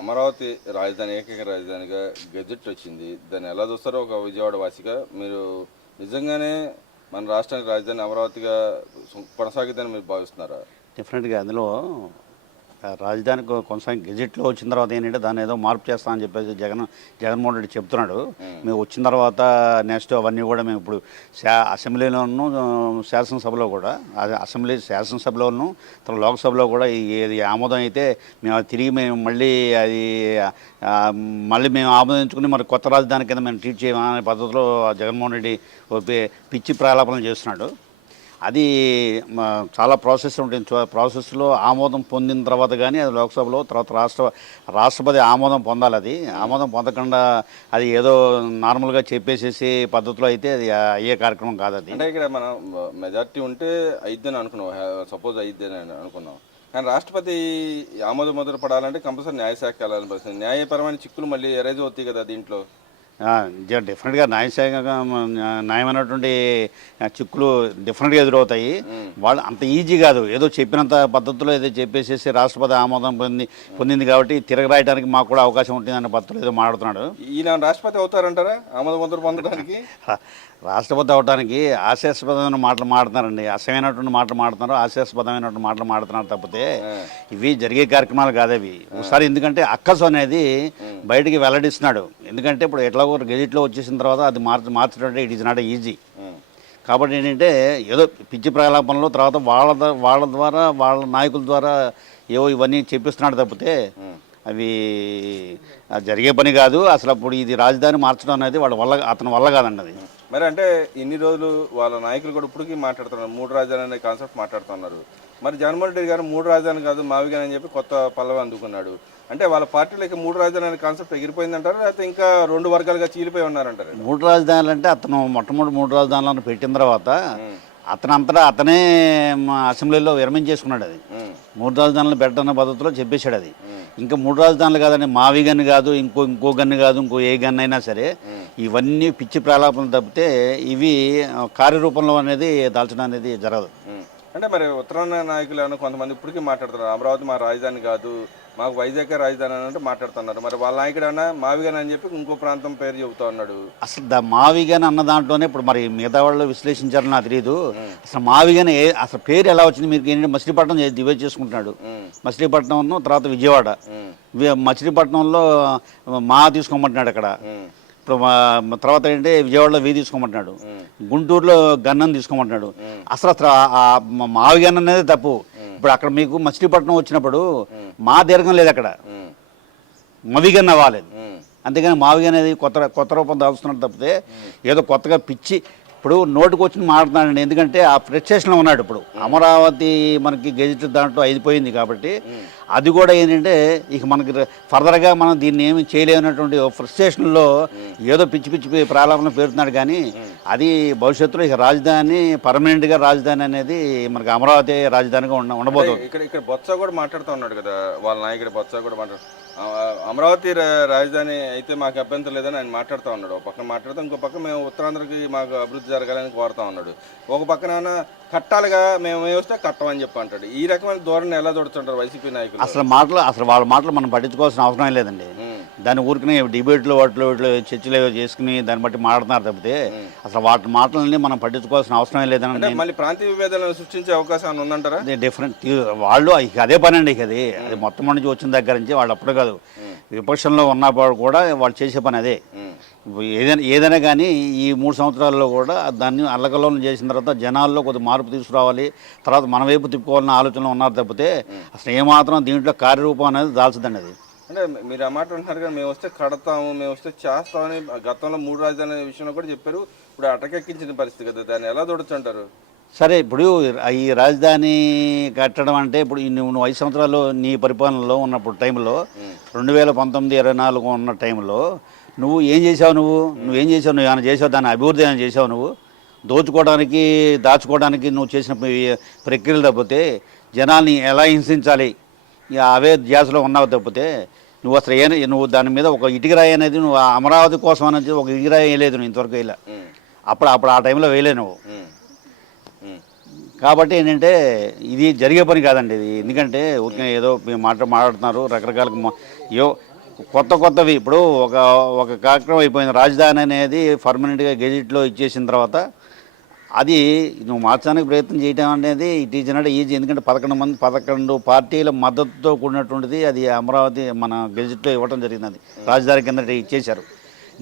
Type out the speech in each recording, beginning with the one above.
అమరావతి రాజధాని ఏకైక రాజధానిగా గెజెట్ వచ్చింది. దాన్ని ఎలా చూస్తారో ఒక విజయవాడ వాసిగా మీరు నిజంగానే మన రాష్ట్రానికి రాజధాని అమరావతిగా కొనసాగిద్దని మీరు భావిస్తున్నారా? డెఫినెట్గా అందులో రాజధాని కొనసాగి గెజెట్లో వచ్చిన తర్వాత ఏంటంటే దాన్ని ఏదో మార్పు చేస్తామని చెప్పేసి జగన్మోహన్ రెడ్డి చెప్తున్నాడు. మేము వచ్చిన తర్వాత నెక్స్ట్ అవన్నీ కూడా మేము ఇప్పుడు అసెంబ్లీలోనూ శాసనసభలో కూడా శాసనసభలోనూ తర్వాత లోక్సభలో కూడా ఏది ఆమోదం అయితే మేము తిరిగి మేము మళ్ళీ మేము ఆమోదించుకుని మరి కొత్త రాజధాని కింద మేము ట్రీట్ చేయమనే పద్ధతిలో జగన్మోహన్ రెడ్డి పిచ్చి ప్రలాపనలు చేస్తున్నాడు. అది చాలా ప్రాసెస్ ఉంటుంది. ప్రాసెస్లో ఆమోదం పొందిన తర్వాత కానీ అది లోక్సభలో తర్వాత రాష్ట్రపతి ఆమోదం పొందాలి. అది ఆమోదం పొందకుండా అది ఏదో నార్మల్గా చెప్పేసేసి పద్ధతిలో అయితే అది అయ్యే కార్యక్రమం కాదు. అది అంటే ఇక్కడ మనం మెజార్టీ ఉంటే అయిద్దని అనుకున్నాం, సపోజ్ అయిద్దని అనుకున్నాం. కానీ రాష్ట్రపతి ఆమోదం మొదలు పడాలంటే కంపల్సరీ న్యాయశాఖ వెళ్ళాలని పరిస్థితి. న్యాయపరమైన చిక్కులు మళ్ళీ ఎరేజ్ అవుతాయి కదా దీంట్లో. డెఫినెట్గా న్యాయమైనటువంటి చిక్కులు డెఫినెట్గా ఎదురవుతాయి. వాళ్ళు అంత ఈజీ కాదు, ఏదో చెప్పినంత పద్ధతిలో ఏదో చెప్పేసేసి రాష్ట్రపతి ఆమోదం పొందింది కాబట్టి తిరగరాయడానికి మాకు కూడా అవకాశం ఉంటుంది అనే పద్ధతిలో ఏదో మాట్లాడుతున్నాడు. ఈయన రాష్ట్రపతి అవుతారంటారా ఆమోదం పొందడానికి? రాష్ట్రపతి అవడానికి హాస్యాస్పదమైన మాటలు మాడుతున్నారండి, అసహ్యమైనటువంటి మాటలు మాడుతున్నారు, హాస్యాస్పదమైనటువంటి మాటలు మాడుతున్నారు తప్పితే ఇవి జరిగే కార్యక్రమాలు కాదు అవి. ఒకసారి ఎందుకంటే అక్కసు అనేది బయటికి వెల్లడిస్తున్నాడు. ఎందుకంటే ఇప్పుడు ఎట్లా గెజిట్లో వచ్చేసిన తర్వాత అది మార్చడం ఇట్ ఈజ్ నాట్ ఈజీ. కాబట్టి ఏంటంటే ఏదో పిచ్చి ప్రలాపనలో తర్వాత వాళ్ళ ద్వారా వాళ్ళ నాయకుల ద్వారా ఏవో ఇవన్నీ చెప్పిస్తున్నాడు తప్పితే అవి జరిగే పని కాదు. అసలు అప్పుడు ఇది రాజధాని మార్చడం అనేది అతని వల్ల కాదండి అది. మరి అంటే ఇన్ని రోజులు వాళ్ళ నాయకులు కూడా ఇప్పటికీ మాట్లాడుతున్నారు, 3 రాజధాని అనే కాన్సెప్ట్ మాట్లాడుతున్నారు. మరి జగన్మోహన్ రెడ్డి గారు 3 రాజధాని కాదు మావిగాని అని చెప్పి కొత్త పల్లవి అందుకున్నాడు. అంటే వాళ్ళ పార్టీలోకి 3 రాజధాని అనే కాన్సెప్ట్ ఎగిరిపోయిందంటారు, లేకపోతే ఇంకా 2 వర్గాలుగా చీలిపోయి ఉన్నారంటారు? 3 రాజధానులు అంటే అతను మొట్టమొదటి 3 రాజధానులను పెట్టిన తర్వాత అతనే అసెంబ్లీలో విరమించేసుకున్నాడు. అది 3 రాజధానులు పెట్టన్న పద్ధతిలో చెప్పేశాడు. అది ఇంకా 3 రాజధానులు కాదని మావి గన్ను కాదు, ఇంకో గన్ను కాదు, ఇంకో ఏ గన్ను అయినా సరే ఇవన్నీ పిచ్చి ప్రలాపనలు తప్పితే ఇవి కార్యరూపంలో అనేది దాల్చడం అనేది జరగదు. అంటే మరి ఉత్తరాంధ్ర నాయకులు ఏమైనా కొంతమంది ఇప్పటికీ మాట్లాడుతున్నారు, అమరావతి మా రాజధాని కాదు, మాకు వైజాగ్ రాజధాని అని అంటే మాట్లాడుతున్నారు. మరి వాళ్ళ నాయకుడు అన్న మావిగాని అని చెప్పి ఇంకో ప్రాంతం పేరు చెబుతా ఉన్నాడు. అసలు మావిగాని అన్న దాంట్లోనే ఇప్పుడు మరి మిగతా వాళ్ళు విశ్లేషించారని నాకు తెలియదు. అసలు మావిగాని అసలు పేరు ఎలా వచ్చింది మీరు ఏంటంటే మచిలీపట్నం డివైడ్ చేసుకుంటున్నాడు. మచిలీపట్నం తర్వాత విజయవాడ, మచిలీపట్నంలో తీసుకోమంటున్నాడు అక్కడ. ఇప్పుడు తర్వాత ఏంటంటే విజయవాడలో తీసుకోమంటున్నాడు, గుంటూరులో గన్నం తీసుకోమంటున్నాడు. అసలు మావిగన్ అనేది తప్పు. ఇప్పుడు అక్కడ మీకు మచిలీపట్నం వచ్చినప్పుడు మా దీర్ఘం లేదు, అక్కడ మవిగన్ అవ్వాలేదు. అంతేగాని మావిగన్ అనేది కొత్త రూపం దాల్చుతున్నాడు తప్పితే ఏదో కొత్తగా పిచ్చి ఇప్పుడు నోటుకు వచ్చి మాట్లాడుతున్నాడండి. ఎందుకంటే ఆ ఫ్రస్ట్రేషన్లో ఉన్నాడు. ఇప్పుడు అమరావతి మనకి గెజిట్ దాంట్లో అయిపోయింది కాబట్టి అది కూడా ఏంటంటే ఇక మనకి ఫర్దర్గా మనం దీన్ని ఏమి చేయలేనటువంటి ఫ్రస్ట్రేషన్లో ఏదో పిచ్చి ప్రారంభంలో పేరుతున్నాడు. కానీ అది భవిష్యత్తులో ఇక రాజధాని పర్మనెంట్గా రాజధాని అనేది మనకి అమరావతి రాజధానిగా ఉండబోతుంది. ఇక్కడ బొత్స కూడా మాట్లాడుతూ ఉన్నాడు కదా, వాళ్ళ నాయకుడు బొత్స కూడా అమరావతి రాజధాని అయితే మాకు అభ్యంతరం లేదని ఆయన మాట్లాడుతూ ఉన్నాడు. ఒక పక్కన మాట్లాడుతూ ఇంకో పక్క మేము ఉత్తరాంధ్రకి మాకు అభివృద్ధి జరగాలని కోరుతా ఉన్నాడు. ఒక పక్కన కట్టాలిగా మేము వస్తే కట్టమని చెప్పి అంటాడు. ఈ రకమైన ధోరణి ఎలా చూడుతుంటారు వైసీపీ నాయకులు? అసలు వాళ్ళ మాటలు మనం పట్టించుకోవాల్సిన అవసరం లేదండి. దాని ఊరికి డిబేట్లు వాటిలో చర్చలు చర్చలు దాన్ని బట్టి మాట్లాడుతున్నారు తప్పితే అసలు వాటి మాటలని మనం పట్టించుకోవాల్సిన అవసరం లేదని. మళ్ళీ ప్రాంతీయ విభేదాలను సృష్టించే అవకాశం ఉందంటారా? డిఫరెంట్ వాళ్ళు అదే పని అండి. అది మొత్తం నుంచి వచ్చిన దగ్గర నుంచి వాళ్ళు అప్పుడు కాదు విపక్షంలో ఉన్నప్పుడు కూడా వాళ్ళు చేసే పని అదే. ఏదైనా కానీ ఈ 3 సంవత్సరాల్లో కూడా దాన్ని అల్లకల్లోలం చేసిన తర్వాత జనాల్లో కొద్ది మార్పు తీసుకురావాలి, తర్వాత మన వైపు తిప్పుకోవాలన్న ఆలోచనలు ఉన్నారు తప్పితే అసలు ఏమాత్రం దీంట్లో కార్యరూపం అనేది దాల్చదండి. అది అంటే మీరు ఆ మాట అంటున్నారు కానీ మేము వస్తే కడతాము, మేము వస్తే చేస్తామని గతంలో 3 రాజధాని విషయంలో కూడా చెప్పారు. ఇప్పుడు అటకెక్కించిన పరిస్థితి కదా, దాన్ని ఎలా చూడొచ్చంటారు? సరే, ఇప్పుడు ఈ రాజధాని కట్టడం అంటే ఇప్పుడు నువ్వు 5 సంవత్సరాలు నీ పరిపాలనలో ఉన్నప్పుడు టైంలో 2019-24 ఉన్న టైంలో నువ్వు ఏం చేసావు? నువ్వేం చేసావు? నువ్వు ఏమైనా చేసావు? దాని అభివృద్ధి ఏమైనా చేసావు? నువ్వు దాచుకోవడానికి నువ్వు చేసిన ప్రక్రియలు తప్పితే జనాల్ని ఎలా హింసించాలి అవే ధ్యాసలో ఉన్నావు తప్పితే నువ్వు అసలు నువ్వు దాని మీద ఒక ఇటుకరాయి అనేది నువ్వు అమరావతి కోసం అనేది ఒక ఇటుకరాయి వేయలేదు నువ్వు ఇంతవరకు వేయలే. అప్పుడు ఆ టైంలో వేయలే నువ్వు. కాబట్టి ఏంటంటే ఇది జరిగే పని కాదండి ఇది. ఎందుకంటే ఊరికే ఏదో మీరు మాట్లాడుతున్నారు రకరకాల ఏవో కొత్తవి ఇప్పుడు ఒక కార్యక్రమం అయిపోయింది. రాజధాని అనేది పర్మనెంట్గా గెజిట్లో ఇచ్చేసిన తర్వాత అది నువ్వు మార్చడానికి ప్రయత్నం చేయడం అనేది ఇట్ ఈజ్ నాట్ ఈజీ. ఎందుకంటే 11 పార్టీల మద్దతుతో కూడినటువంటిది అది అమరావతి మన గెజిట్లో ఇవ్వడం జరిగింది. రాజధాని కింద ఇచ్చేశారు.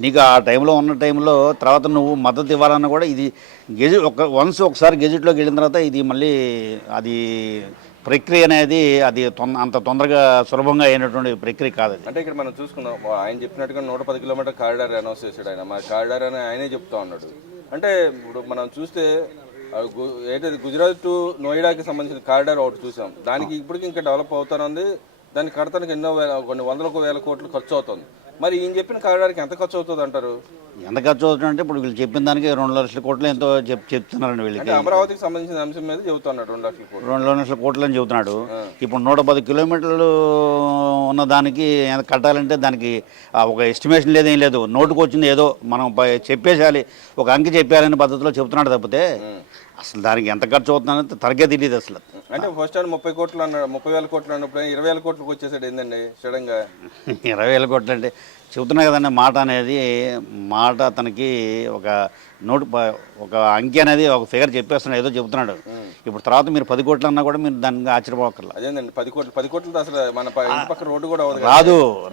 నీకు ఆ టైంలో ఉన్న టైంలో తర్వాత నువ్వు మద్దతు ఇవ్వాలన్నా కూడా ఇది ఒకసారి గెజిట్లోకి వెళ్ళిన తర్వాత ఇది మళ్ళీ అది ప్రక్రియ అనేది అది అంత తొందరగా సులభంగా అయినటువంటి ప్రక్రియ కాదు అది. అంటే ఇక్కడ మనం చూసుకుందాం, ఆయన చెప్పినట్టుగా 110 కిలోమీటర్ కారిడార్ అనౌన్స్ చేశాడు. ఆయన మా కారిడార్ అని ఆయనే చెప్తా ఉన్నాడు. అంటే ఇప్పుడు మనం చూస్తే ఏంటది గుజరాత్ టు నోయిడాకి సంబంధించిన కారిడార్ ఒకటి చూసాం. దానికి ఇప్పటికి ఇంకా డెవలప్ అవుతానుంది. దాన్ని కడతానికి కొన్ని వందలకు వేల కోట్లు ఖర్చు అవుతుంది. మరి ఈయన చెప్పిన కారిడార్కి ఎంత ఖర్చు అవుతుంది అంటారు? ఎంత ఖర్చు అవుతుందంటే ఇప్పుడు వీళ్ళు చెప్పిన దానికి 2 లక్షల కోట్లు ఎంతో చెప్తున్నారండి వీళ్ళకి. అమరావతికి సంబంధించిన అంశం మీద చెబుతున్నాడు 2 లక్షల కోట్లు. 2 లక్షల కోట్లు అని చెబుతున్నాడు. ఇప్పుడు 110 కిలోమీటర్లు ఉన్న దానికి ఎంత కట్టాలంటే దానికి ఒక ఎస్టిమేషన్ లేదేం లేదు. నోటుకు వచ్చింది ఏదో మనం చెప్పేసేయాలి, ఒక అంకి చెప్పేయాలనే పద్ధతిలో చెబుతున్నాడు తప్పితే అసలు దానికి ఎంత ఖర్చు అవుతుందని తరగే తెలియదు అసలు. అంటే ఫస్ట్ టైం 30 కోట్లు అన్నాడు, 30,000 కోట్లు అన్నప్పుడు 20,000 కోట్లకు వచ్చేసాడు ఏందండి సడన్గా? 20,000 కోట్లు అంటే చెబుతున్నా కదండి, మాట అతనికి ఒక అంకె అనేది ఒక ఫిగర్ చెప్పేస్తున్నాడు, ఏదో చెబుతున్నాడు. ఇప్పుడు తర్వాత మీరు 10 కోట్లు అన్నా కూడా మీరు దానికి ఆశ్చర్యపోకర్లా. అదేందండి 10 కోట్లతో అసలు మన పక్క రోడ్డు కూడా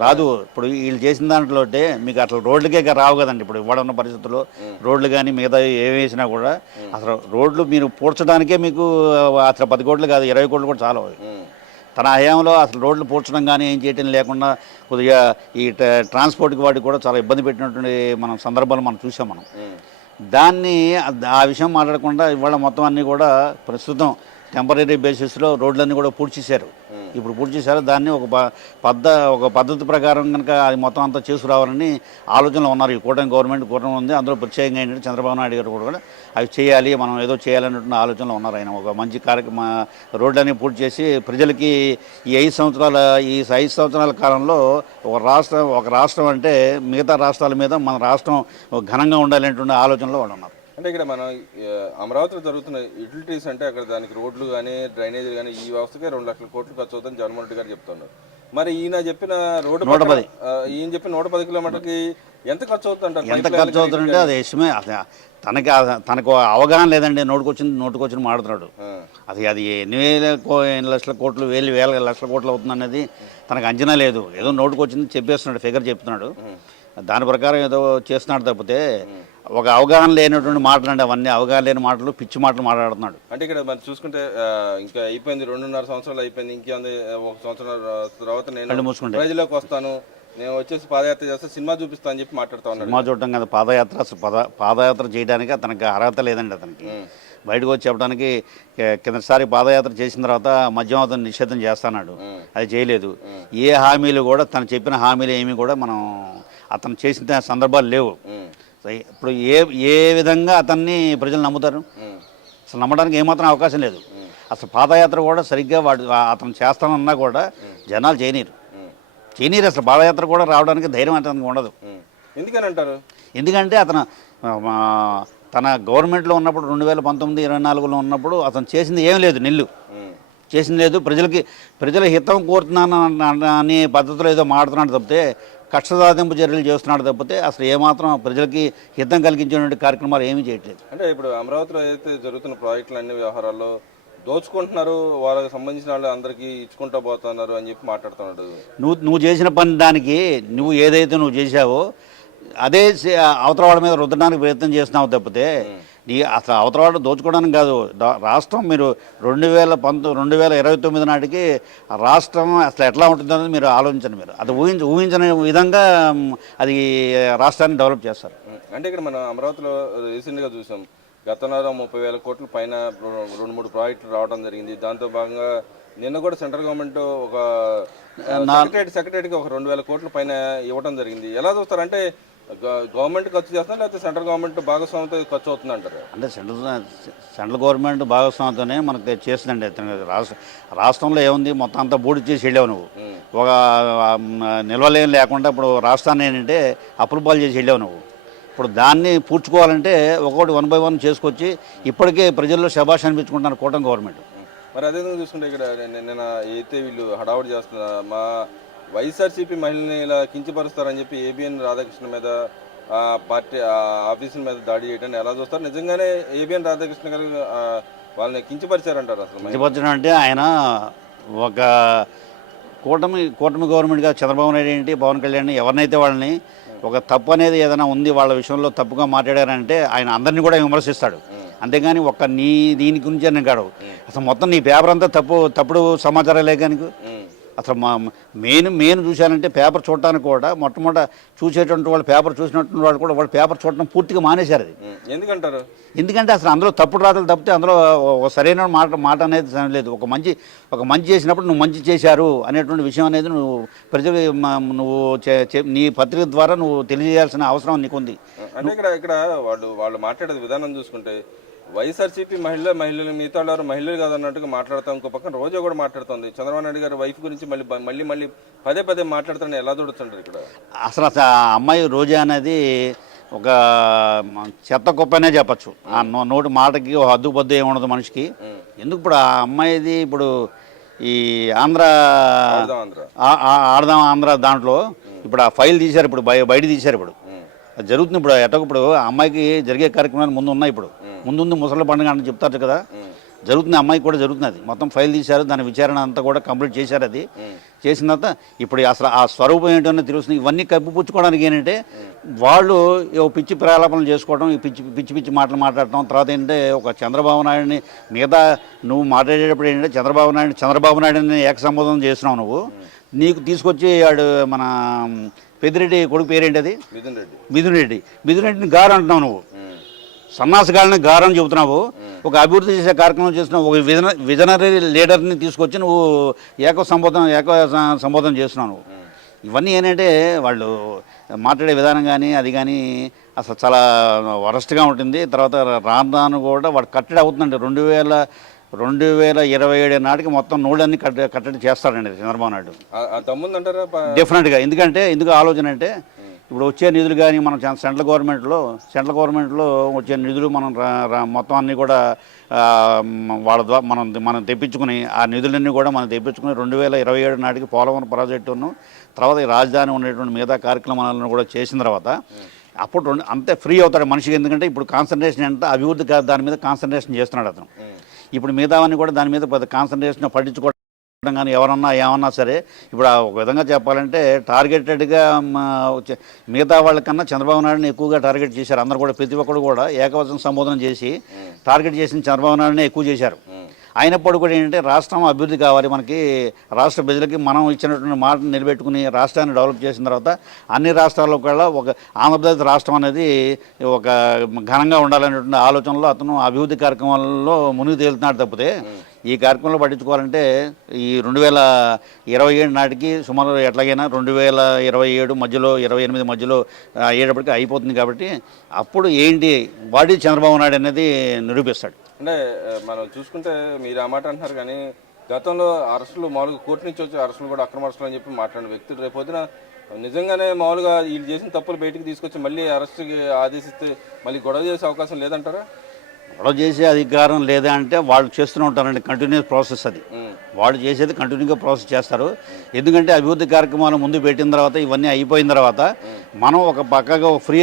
రాదు. ఇప్పుడు వీళ్ళు చేసిన దాంట్లో మీకు అసలు రోడ్లకే రావు కదండి. ఇప్పుడు ఇవ్వడున్న పరిస్థితుల్లో రోడ్లు కానీ మిగతా ఏ వేసినా కూడా అసలు రోడ్లు మీరు పూడ్చడానికే మీకు అసలు 10 కోట్లు కాదు, 20 కోట్లు కూడా చాలా. తన హయాంలో అసలు రోడ్లు పూడ్చడం కానీ ఏం చేయటం లేకుండా కొద్దిగా ఈ ట్రాన్స్పోర్ట్కి వాటికి కూడా చాలా ఇబ్బంది పెట్టినటువంటి సందర్భాలు మనం చూసాం. ఆ విషయం మాట్లాడకుండా ఇవాళ మొత్తం అన్నీ కూడా ప్రస్తుతం టెంపరీ బేసిస్లో రోడ్లన్నీ కూడా పూడ్చేశారు. ఇప్పుడు పూర్తి చేశారు. దాన్ని ఒక పద్ధతి ప్రకారం కనుక అది మొత్తం అంతా చేసుకురావాలని ఆలోచనలో ఉన్నారు. ఈ గవర్నమెంట్ ఉంది. అందులో ప్రత్యేకంగా ఏంటంటే చంద్రబాబు నాయుడు గారు కూడా అవి చేయాలి, మనం ఏదో చేయాలన్నటువంటి ఆలోచనలో ఉన్నారు. ఆయన ఒక మంచి రోడ్లన్నీ పూర్తి చేసి ప్రజలకి ఈ 5 సంవత్సరాల కాలంలో ఒక రాష్ట్రం అంటే మిగతా రాష్ట్రాల మీద మన రాష్ట్రం ఘనంగా ఉండాలనేటువంటి ఆలోచనలో వాళ్ళు ఉన్నారు. అంటే ఇక్కడ మనం అమరావతిలో జరుగుతున్న యూటిలిటీస్ అంటే అక్కడ దానికి రోడ్లు కానీ డ్రైనేజీలు కానీ ఈ వ్యవస్థకే 2 లక్షల కోట్లు ఖర్చు అవుతుందని జగన్మోహన్ రెడ్డి గారు చెప్తున్నారు. మరి ఈయన చెప్పిన రోడ్డు 110 కిలోమీటర్కి ఎంత ఖర్చు అవుతుందంటే అది ఇష్టమే. తనకు అవగాహన లేదండి. నోటుకొచ్చిన మాడుతున్నాడు. అది ఎన్ని లక్షల కోట్లు వేల లక్షల కోట్లు అవుతుంది అనేది తనకు అంచనా లేదు. ఏదో నోటుకొచ్చింది చెప్పేస్తున్నాడు, ఫిగర్ చెప్తున్నాడు. దాని ప్రకారం ఏదో చేస్తున్నాడు తప్పితే ఒక అవగాహన లేనటువంటి మాటలు, అవన్నీ అవగాహన లేని మాటలు, పిచ్చి మాటలు మాట్లాడుతున్నాడు. అంటే ఇక్కడ మనం చూసుకుంటే ఇంకా అయిపోయింది, 2.5 సంవత్సరాలు అయిపోయింది. ఇంకేంది 1 సంవత్సరం తర్వాత నేను ప్రజలోకి వస్తాను, నేను వచ్చేసి పాదయాత్ర చేస్తే సినిమా చూపిస్తా అని చెప్పి మాట్లాడుతూ ఉన్నాడు. సినిమా చూడటం కదా, పాదయాత్ర చేయడానికి అతనికి అర్హత లేదండి. అతనికి బయటకు వచ్చి చెప్పడానికి కిందసారి పాదయాత్ర చేసిన తర్వాత మద్యం అతను నిషేధం చేస్తాడు, అది చేయలేదు. ఏ హామీలు కూడా తను చెప్పిన హామీలు ఏమి కూడా మనం అతను చేసిన సందర్భాలు లేవు. ఇప్పుడు ఏ విధంగా అతన్ని ప్రజలు నమ్ముతారు? అసలు నమ్మడానికి ఏమాత్రం అవకాశం లేదు. అసలు పాదయాత్ర కూడా సరిగ్గా అతను చేస్తానన్నా కూడా జనాలు చేయనీరు. అసలు పాదయాత్ర కూడా రావడానికి ధైర్యం అతనికి ఉండదు. ఎందుకని అంటారు? ఎందుకంటే అతను తన గవర్నమెంట్లో ఉన్నప్పుడు 2019-24లో ఉన్నప్పుడు అతను చేసింది ఏం లేదు, చేసింది లేదు. ప్రజల హితం కోరుతున్నాను అనే పద్ధతిలో ఏదో మాట్లాడుతున్నాడు తప్పితే కక్షసాధింపు చర్యలు చేస్తున్నాడు తప్పితే అసలు ఏమాత్రం ప్రజలకి హితం కలిగించేటువంటి కార్యక్రమాలు ఏమీ చేయట్లేదు. అంటే ఇప్పుడు అమరావతిలో ఏదైతే జరుగుతున్న ప్రాజెక్టులు అన్ని వ్యవహారాల్లో దోచుకుంటున్నారు, వాళ్ళకి సంబంధించిన వాళ్ళు అందరికీ ఇచ్చుకుంటూ పోతున్నారు అని చెప్పి మాట్లాడుతున్నాడు. నువ్వు చేసిన పని దానికి నువ్వు ఏదైతే నువ్వు చేశావో అదే అవతల వాళ్ళ మీద రుద్దడానికి ప్రయత్నం చేస్తున్నావు తప్పితే అసలు అవతల వాళ్ళు దోచుకోవడానికి కాదు. రాష్ట్రం మీరు 2029 నాటికి రాష్ట్రం అసలు ఎట్లా ఉంటుందనేది మీరు ఆలోచించండి. మీరు అది ఊహించని విధంగా అది రాష్ట్రాన్ని డెవలప్ చేస్తారు. అంటే ఇక్కడ మనం అమరావతిలో రీసెంట్గా చూసాం, గతంలో 30,000 కోట్ల పైన 2-3 ప్రాజెక్టులు రావడం జరిగింది. దాంతో భాగంగా నిన్న కూడా సెంట్రల్ గవర్నమెంట్ ఒక సెక్రటరీకి ఒక 2,000 కోట్ల పైన ఇవ్వడం జరిగింది. ఎలా చూస్తారంటే గవర్నమెంట్ ఖర్చు చేస్తున్నా లేకపోతే సెంట్రల్ గవర్నమెంట్ భాగస్వామ్యంతో ఖర్చు అవుతుంది అంటారు? అంటే సెంట్రల్ గవర్నమెంట్ భాగస్వామ్యంతోనే మనకు చేస్తుందండి. రాష్ట్రంలో ఏముంది, మొత్తం అంతా బూడి చేసి వెళ్ళావు నువ్వు. ఒక నిల్వలేం లేకుండా ఇప్పుడు రాష్ట్రాన్ని ఏంటంటే అప్పుల పాలు చేసి వెళ్ళావు నువ్వు. ఇప్పుడు దాన్ని పూడ్చుకోవాలంటే ఒక్కొక్కటి 1 by 1 చేసుకొచ్చి ఇప్పటికే ప్రజల్లో శభాష్ అనిపించుకుంటున్నారు కూటమి గవర్నమెంట్. మరి అదేవిధంగా చూసుకుంటే ఇక్కడ నిన్న అయితే వీళ్ళు హడావుడి చేస్తున్నా మా వైఎస్ఆర్సీపీ మహిళని ఇలా కించపరుస్తారని చెప్పి ఏబిఎన్ రాధాకృష్ణ మీద పార్టీ ఆఫీసుల మీద దాడి చేయడాన్ని ఎలా చూస్తారు? నిజంగానే ఏబిఎన్ రాధాకృష్ణ గారు వాళ్ళని కించపరిచారంటారు? అసలు కించపరచడం అంటే ఆయన ఒక కూటమి గవర్నమెంట్గా చంద్రబాబు నాయుడు ఏంటి, పవన్ కళ్యాణ్ ఎవరినైతే వాళ్ళని ఒక తప్పు అనేది ఏదైనా ఉంది వాళ్ళ విషయంలో తప్పుగా మాట్లాడారంటే ఆయన అందరినీ కూడా విమర్శిస్తాడు. అంతేగాని దీని గురించి అని కాదు. అసలు మొత్తం నీ పేపర్ అంతా తప్పుడు సమాచారాలే కానీ అసలు మెయిన్ చూశానంటే పేపర్ చూడటానికి కూడా మొట్టమొదట చూసేటువంటి వాళ్ళు పేపర్ చూసినటువంటి వాళ్ళు కూడా వాళ్ళు పేపర్ చూడటం పూర్తిగా మానేశారు. అది ఎందుకంటారు? ఎందుకంటే అసలు అందులో తప్పుడు రాతలు తప్పితే అందులో సరైన మాట అనేది లేదు. ఒక మంచి చేసినప్పుడు నువ్వు మంచి చేశారు అనేటువంటి విషయం అనేది నువ్వు ప్రజలు నువ్వు నీ పత్రిక ద్వారా నువ్వు తెలియజేయాల్సిన అవసరం నీకుంది. అంటే ఇక్కడ వాళ్ళు మాట్లాడే విధానం చూసుకుంటే వైఎస్ఆర్సీపీ మహిళలు మిగతా వాళ్ళు మహిళలు కాదన్నట్టుగా మాట్లాడతాం. ఇంకో పక్కన రోజా కూడా మాట్లాడుతుంది. చంద్రబాబు నాయుడు గారి వైఫ్ గురించి మళ్ళీ పదే మాట్లాడుతాను. ఎలా చూడొచ్చుంటారు ఇక్కడ? అసలు ఆ అమ్మాయి రోజా అనేది ఒక చెత్త కుప్పనే చెప్పచ్చు. ఆ నోటి మాటకి హద్దు పొద్దు ఏముండదు మనిషికి. ఎందుకు ఇప్పుడు ఆ అమ్మాయిది ఇప్పుడు ఈ ఆడదాం ఆంధ్ర దాంట్లో ఇప్పుడు ఆ ఫైల్ తీశారు, ఇప్పుడు బయట తీశారు. ఇప్పుడు అది జరుగుతుంది. ఇప్పుడు ఇప్పుడు ఆ అమ్మాయికి జరిగే కార్యక్రమాలు ముందు ఉన్నాయి. ఇప్పుడు ముందు ముసలి పండుగ అని చెప్తారు కదా, జరుగుతుంది. అమ్మాయికి కూడా జరుగుతుంది. అది మొత్తం ఫైల్ తీశారు, దాని విచారణ అంతా కూడా కంప్లీట్ చేశారు. అది చేసిన తర్వాత ఇప్పుడు అసలు ఆ స్వరూపం ఏంటో తెలుస్తుంది. ఇవన్నీ కప్పిపుచ్చుకోవడానికి ఏంటంటే వాళ్ళు పిచ్చి ప్రలాపనలు చేసుకోవడం, ఈ పిచ్చి మాటలు మాట్లాడటం. తర్వాత ఏంటంటే ఒక చంద్రబాబు నాయుడిని మిగతా నువ్వు మాట్లాడేటప్పుడు ఏంటంటే చంద్రబాబు నాయుడిని ఏక సంబోధన చేస్తున్నావు నువ్వు. నీకు తీసుకొచ్చి మన పెద్దిరెడ్డి కొడుకు పేరేంటి? అది మిథున్ రెడ్డిని గారు అంటున్నావు నువ్వు. సన్నాసగాళ్ళని గారు అని చెబుతున్నావు. ఒక అభివృద్ధి చేసే కార్యక్రమం చేస్తున్నావు. ఒక విజనరీ లీడర్ని తీసుకొచ్చి నువ్వు ఏక సంబోధన చేస్తున్నావు నువ్వు. ఇవన్నీ ఏంటంటే వాళ్ళు మాట్లాడే విధానం కానీ అది కానీ అసలు చాలా వరస్ట్గా ఉంటుంది. తర్వాత రాను కూడా వాడు కట్టడి అవుతుందండి. 2027 నాటికి మొత్తం నోళ్ళన్నీ కట్టడి చేస్తాడండి చంద్రబాబు నాయుడు. డెఫినెట్గా. ఎందుకు ఆలోచన అంటే ఇప్పుడు వచ్చే నిధులు కానీ మనం సెంట్రల్ గవర్నమెంట్లో వచ్చే నిధులు మనం మొత్తం అన్నీ కూడా వాళ్ళ ద్వారా మనం తెప్పించుకుని ఆ నిధులన్నీ కూడా మనం తెప్పించుకుని 2027 నాటికి పోలవరం ప్రాజెక్టును తర్వాత ఈ రాజధాని ఉండేటువంటి మిగతా కార్యక్రమాలను కూడా చేసిన తర్వాత అప్పుడు అంతే ఫ్రీ అవుతాడు మనిషికి. ఎందుకంటే ఇప్పుడు కాన్సన్ట్రేషన్ అంటే అభివృద్ధి దాని మీద కాన్సన్ట్రేషన్ చేస్తున్నాడు అతను. ఇప్పుడు మిగతావన్నీ కూడా దాని మీద పెద్ద కాన్సన్ట్రేషన్ పట్టించుకోవడం కానీ ఎవరన్నా ఏమన్నా సరే ఇప్పుడు ఒక విధంగా చెప్పాలంటే టార్గెటెడ్గా మిగతా వాళ్ళకన్నా చంద్రబాబు నాయుడుని ఎక్కువగా టార్గెట్ చేశారు. అందరూ కూడా ప్రతి ఒక్కరు కూడా ఏకవచన సంబోధన చేసి టార్గెట్ చేసిన చంద్రబాబు నాయుడుని ఎక్కువ చేశారు. అయినప్పుడు కూడా ఏంటంటే రాష్ట్రం అభివృద్ధి కావాలి, మనకి రాష్ట్ర ప్రజలకి మనం ఇచ్చినటువంటి మాటను నిలబెట్టుకుని రాష్ట్రాన్ని డెవలప్ చేసిన తర్వాత అన్ని రాష్ట్రాల్లో కూడా ఒక ఆంధ్రప్రదేశ్ రాష్ట్రం అనేది ఒక ఘనంగా ఉండాలనేటువంటి ఆలోచనలో అతను అభివృద్ధి కార్యక్రమాల్లో మునిగి తేలుతున్నాడు. తప్పితే ఈ కార్యక్రమంలో పట్టించుకోవాలంటే ఈ 2027 నాటికి సుమారు ఎట్లాగైనా 2027 మధ్యలో 28 మధ్యలో అయ్యేటప్పటికి అయిపోతుంది. కాబట్టి అప్పుడు ఏంటి వాడి చంద్రబాబు నాయుడు అనేది నిరూపిస్తాడు. అంటే మనం చూసుకుంటే మీరు ఆ మాట అంటున్నారు కానీ గతంలో అరెస్టులు మామూలుగా కోర్టు నుంచి వచ్చే అరెస్టులు కూడా అక్రమ అరెస్టులు అని చెప్పి మాట్లాడిన వ్యక్తులు రేపొద్దున నిజంగానే మామూలుగా వీళ్ళు చేసిన తప్పులు బయటికి తీసుకొచ్చి మళ్ళీ అరెస్ట్కి ఆదేశిస్తే మళ్ళీ గొడవ చేసే అవకాశం లేదంటారా? గొడవ చేసే అధికారం లేదా అంటే వాళ్ళు చేస్తూనే ఉంటారండి. కంటిన్యూస్ ప్రాసెస్ అది. వాళ్ళు చేసేది కంటిన్యూగా ప్రాసెస్ చేస్తారు. ఎందుకంటే అభివృద్ధి కార్యక్రమాలు ముందు పెట్టిన తర్వాత ఇవన్నీ అయిపోయిన తర్వాత మనం ఒక పక్కగా ఫ్రీ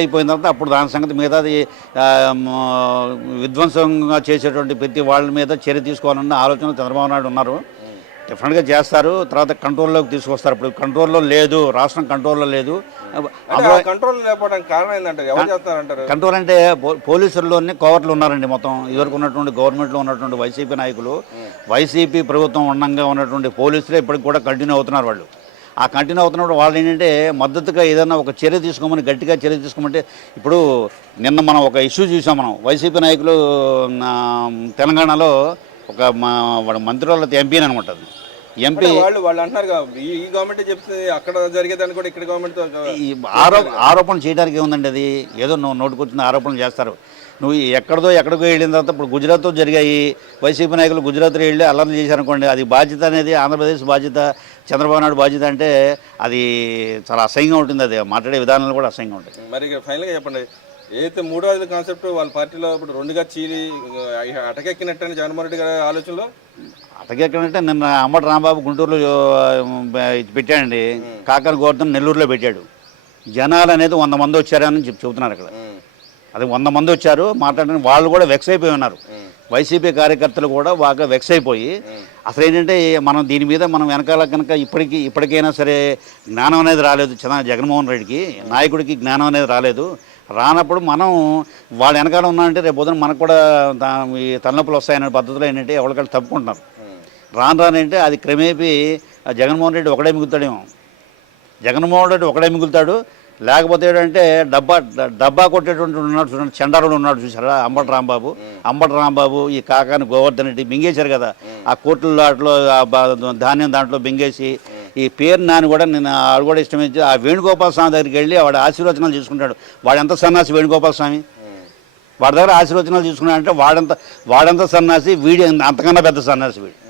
అయిపోయిన తర్వాత అప్పుడు దాని సంగతి మిగతాది విధ్వంసంగా చేసేటువంటి ప్రతి వాళ్ళ మీద చర్య తీసుకోవాలన్న ఆలోచన చంద్రబాబు నాయుడు ఉన్నారు. డెఫినెట్గా చేస్తారు. తర్వాత కంట్రోల్లోకి తీసుకొస్తారు. ఇప్పుడు కంట్రోల్లో లేదు, రాష్ట్రం కంట్రోల్లో లేదు. కంట్రోల్ అంటే పోలీసుల్లోనే కోవర్లు ఉన్నారండి. మొత్తం ఇదివరకు ఉన్నటువంటి గవర్నమెంట్లో ఉన్నటువంటి వైసీపీ నాయకులు, వైసీపీ ప్రభుత్వం ఉండగా ఉన్నటువంటి పోలీసులే ఇప్పటికి కూడా కంటిన్యూ అవుతున్నారు. వాళ్ళు ఆ కంటిన్యూ అవుతున్నప్పుడు వాళ్ళు ఏంటంటే మద్దతుగా ఏదైనా ఒక చర్య తీసుకోమని గట్టిగా చర్య తీసుకోమంటే ఇప్పుడు నిన్న మనం ఒక ఇష్యూ చూసాం. మనం వైసీపీ నాయకులు తెలంగాణలో ఒక వాడు మంత్రుల ఎంపీ అనమాట. ఎంపీ వాళ్ళు అంటున్నారు కదా, ఈ గవర్నమెంట్ చెప్తుంది అక్కడ జరిగేదాన్ని కూడా ఇక్కడ గవర్నమెంట్ ఈ ఆరోపణలు చేయడానికి ఏముందండి? అది ఏదో నువ్వు నోటుకొచ్చిన ఆరోపణలు చేస్తారు. నువ్వు ఎక్కడికో వెళ్ళిన తర్వాత ఇప్పుడు గుజరాత్లో జరిగాయి, వైసీపీ నాయకులు గుజరాత్లో వెళ్ళి అల్లర్లు చేశారనుకోండి, అది బాధ్యత అనేది ఆంధ్రప్రదేశ్ బాధ్యత, చంద్రబాబు నాయుడు బాధ్యత అంటే అది చాలా అసహ్యంగా ఉంటుంది. అది మాట్లాడే విధానాలు కూడా అసహ్యంగా ఉంటాయి. మరి ఫైనల్గా చెప్పండి, ఏదైతే 3 రోజుల కాన్సెప్ట్ వాళ్ళ పార్టీలో ఇప్పుడు 2గా చీలి అటకెక్కినట్టని జగన్మోహన్ రెడ్డి గారి ఆలోచనలో అటకెక్కడంటే నిన్న అంబటి రాంబాబు గుంటూరులో పెట్టాడండి, కాకర గోవర్ధన్ నెల్లూరులో పెట్టాడు. జనాలు అనేది 100 మంది వచ్చారని చెబుతున్నారు అక్కడ. అది 100 మంది వచ్చారు మాట్లాడడానికి, వాళ్ళు కూడా వెక్స్ అయిపోయి ఉన్నారు. వైసీపీ కార్యకర్తలు కూడా బాగా వెక్స్ అయిపోయి, అసలు ఏంటంటే మనం దీని మీద మనం వెనకాల కనుక ఇప్పటికైనా సరే జ్ఞానం అనేది రాలేదు జగన్మోహన్ రెడ్డికి, నాయకుడికి జ్ఞానం అనేది రాలేదు. రానప్పుడు మనం వాళ్ళ వెనకాల ఉన్నామంటే రేపు పొద్దున మనకు కూడా ఈ తలనొప్పులు వస్తాయనే పద్ధతిలో ఏంటంటే ఎవరికైనా తప్పుకుంటున్నారు. రానంటే అది క్రమేపీ జగన్మోహన్ రెడ్డి ఒకడే మిగులుతాడేమో. జగన్మోహన్ రెడ్డి ఒకడే మిగులుతాడు. లేకపోతే ఏంటంటే డబ్బా కొట్టేటువంటి ఉన్నాడు చూడండి, చండారుడు ఉన్నాడు చూసారా అంబటి రాంబాబు, ఈ కాకాని గోవర్ధన్ రెడ్డి మింగేశారు కదా ఆ కోట్ల దాంట్లో ధాన్యం దాంట్లో మింగేసి, ఈ పేరు నాని కూడా నేను ఆడు కూడా ఇష్టమైంది ఆ వేణుగోపాల స్వామి దగ్గరికి వెళ్ళి వాడు ఆశీర్వచనాలు తీసుకుంటాడు. వాడు ఎంత సన్నాసి వేణుగోపాల స్వామి, వాడి దగ్గర ఆశీర్వచనాలు తీసుకున్నాడంటే వాడంత సన్నాసి, వీడి అంతకన్నా పెద్ద సన్నాసి వీడు.